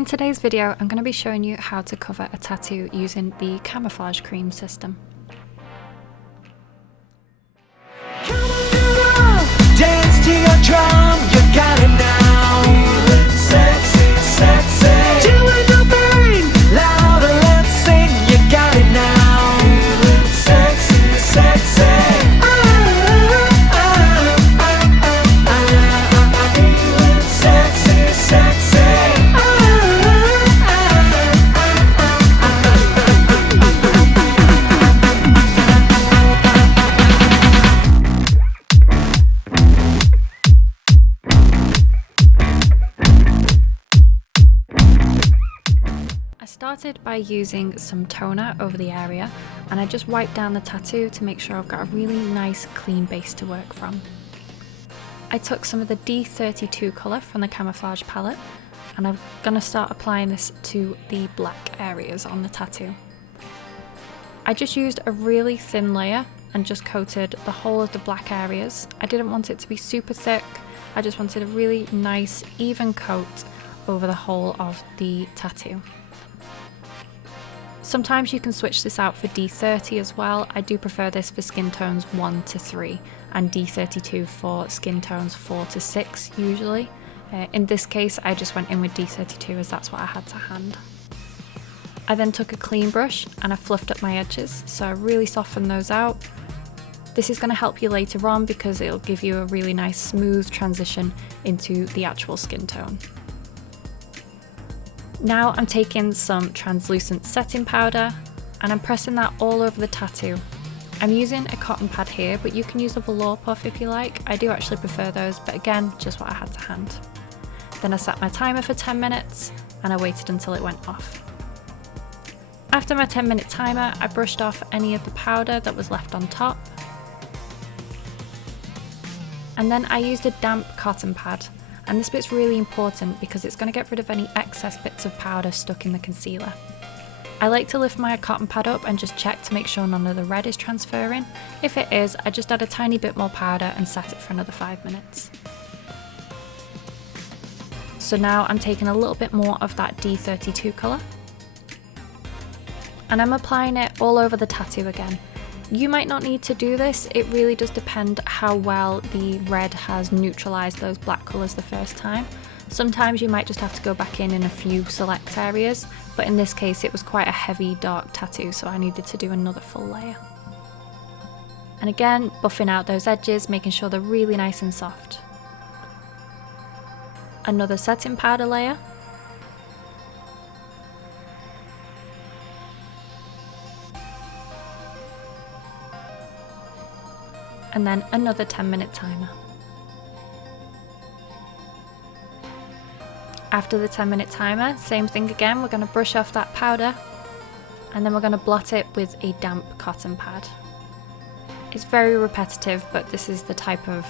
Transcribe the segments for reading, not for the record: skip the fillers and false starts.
In today's video, I'm going to be showing you how to cover a tattoo using the Camouflage cream system. Dance to your drum, you got it now. Sexy, sexy. Doing the thing, louder, let's sing. You got it now. Sexy, sexy. Sexy, sexy. I started by using some toner over the area, and I just wiped down the tattoo to make sure I've got a really nice clean base to work from. I took some of the D32 colour from the Camouflage palette, and I'm going to start applying this to the black areas on the tattoo. I just used a really thin layer and just coated the whole of the black areas. I didn't want it to be super thick, I just wanted a really nice even coat over the whole of the tattoo. Sometimes you can switch this out for D30 as well. I do prefer this for skin tones 1 to 3 and D32 for skin tones 4 to 6 usually. In this case I just went in with D32 as that's what I had to hand. I then took a clean brush and I fluffed up my edges, so I really softened those out. This is going to help you later on because it'll give you a really nice smooth transition into the actual skin tone. Now I'm taking some translucent setting powder and I'm pressing that all over the tattoo. I'm using a cotton pad here, but you can use a velour puff if you like. I do actually prefer those, but again, just what I had to hand. Then I set my timer for 10 minutes and I waited until it went off. After my 10-minute timer, I brushed off any of the powder that was left on top. And then I used a damp cotton pad. And this bit's really important because it's going to get rid of any excess bits of powder stuck in the concealer. I like to lift my cotton pad up and just check to make sure none of the red is transferring. If it is, I just add a tiny bit more powder and set it for another 5 minutes. So now I'm taking a little bit more of that D32 colour and I'm applying it all over the tattoo again. You might not need to do this, it really does depend how well the red has neutralised those black colours the first time. Sometimes you might just have to go back in a few select areas, but in this case it was quite a heavy dark tattoo, so I needed to do another full layer. And again, buffing out those edges, making sure they're really nice and soft. Another setting powder layer. And then another 10-minute timer. After the 10-minute timer, same thing again, we're going to brush off that powder and then we're going to blot it with a damp cotton pad. It's very repetitive, but this is the type of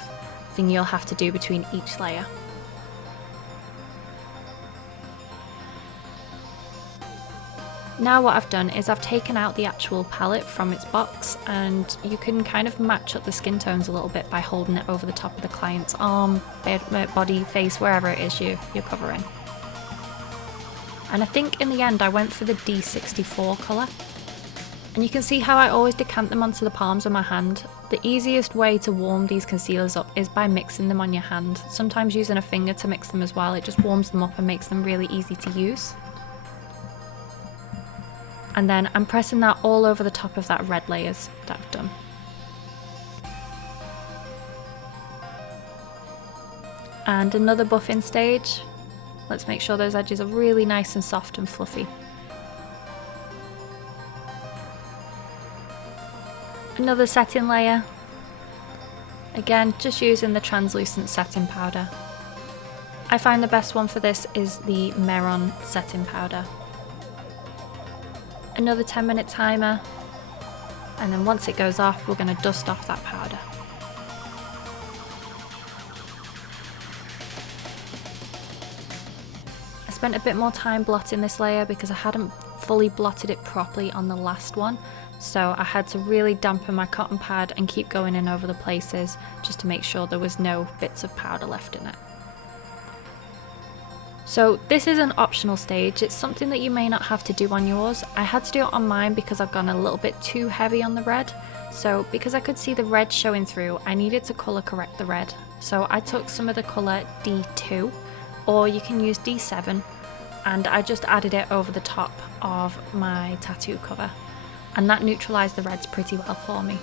thing you'll have to do between each layer. Now what I've done is I've taken out the actual palette from its box, and you can kind of match up the skin tones a little bit by holding it over the top of the client's arm, body, face, wherever it is you're covering. And I think in the end I went for the D64 colour. And you can see how I always decant them onto the palms of my hand. The easiest way to warm these concealers up is by mixing them on your hand. Sometimes using a finger to mix them as well, it just warms them up and makes them really easy to use. And then I'm pressing that all over the top of that red layers that I've done. And another buffing stage. Let's make sure those edges are really nice and soft and fluffy. Another setting layer. Again, just using the translucent setting powder. I find the best one for this is the Meron setting powder. Another 10-minute timer, and then once it goes off we're going to dust off that powder. I spent a bit more time blotting this layer because I hadn't fully blotted it properly on the last one, so I had to really dampen my cotton pad and keep going in over the places just to make sure there was no bits of powder left in it. So this is an optional stage, it's something that you may not have to do on yours. I had to do it on mine because I've gone a little bit too heavy on the red. So because I could see the red showing through, I needed to colour correct the red. So I took some of the colour D2, or you can use D7, and I just added it over the top of my tattoo cover. And that neutralised the reds pretty well for me.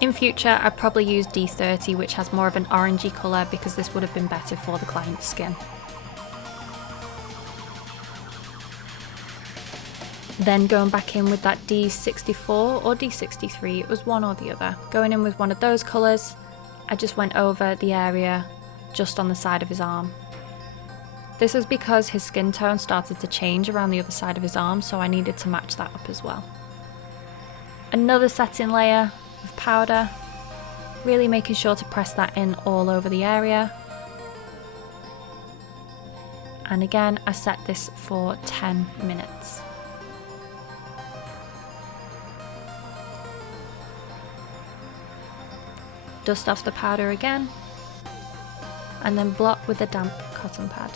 In future, I'd probably use D30, which has more of an orangey colour, because this would have been better for the client's skin. Then going back in with that D64 or D63, it was one or the other. Going in with one of those colours, I just went over the area just on the side of his arm. This was because his skin tone started to change around the other side of his arm, so I needed to match that up as well. Another setting layer of powder, really making sure to press that in all over the area. And again, I set this for 10 minutes. Dust off the powder again, and then blot with a damp cotton pad.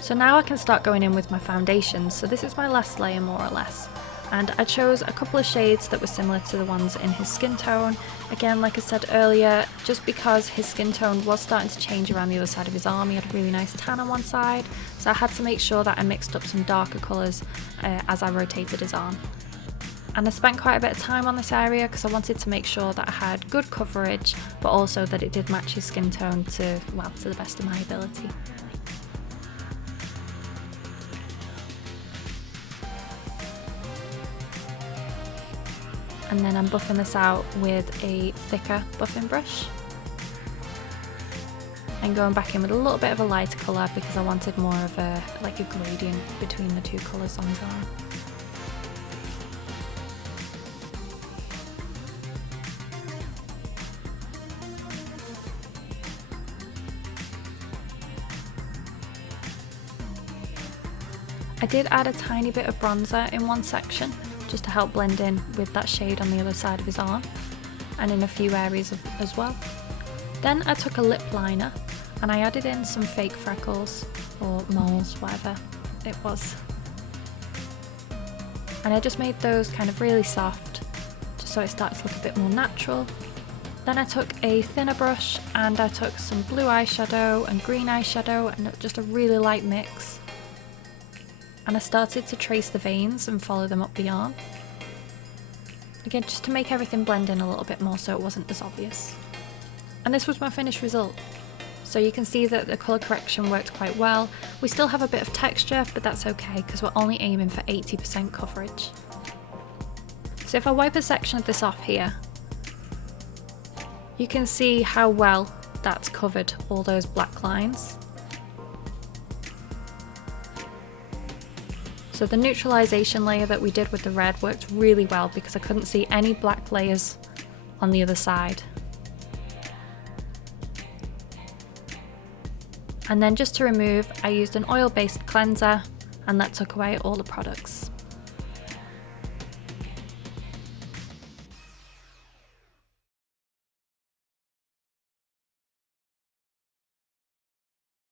So now I can start going in with my foundation. So this is my last layer more or less, and I chose a couple of shades that were similar to the ones in his skin tone. Again, like I said earlier, just because his skin tone was starting to change around the other side of his arm, he had a really nice tan on one side, so I had to make sure that I mixed up some darker colours as I rotated his arm. And I spent quite a bit of time on this area because I wanted to make sure that I had good coverage, but also that it did match his skin tone to the best of my ability. And then I'm buffing this out with a thicker buffing brush. And going back in with a little bit of a lighter colour because I wanted more of a gradient between the two colours on his arm. I did add a tiny bit of bronzer in one section just to help blend in with that shade on the other side of his arm and in a few areas as well. Then I took a lip liner and I added in some fake freckles or moles, whatever it was. And I just made those kind of really soft just so it started to look a bit more natural. Then I took a thinner brush and I took some blue eyeshadow and green eyeshadow and just a really light mix. And I started to trace the veins and follow them up the arm. Again, just to make everything blend in a little bit more so it wasn't as obvious. And this was my finished result. So you can see that the colour correction worked quite well. We still have a bit of texture, but that's okay because we're only aiming for 80% coverage. So if I wipe a section of this off here, you can see how well that's covered all those black lines. So the neutralisation layer that we did with the red worked really well because I couldn't see any black layers on the other side. And then just to remove, I used an oil-based cleanser and that took away all the products.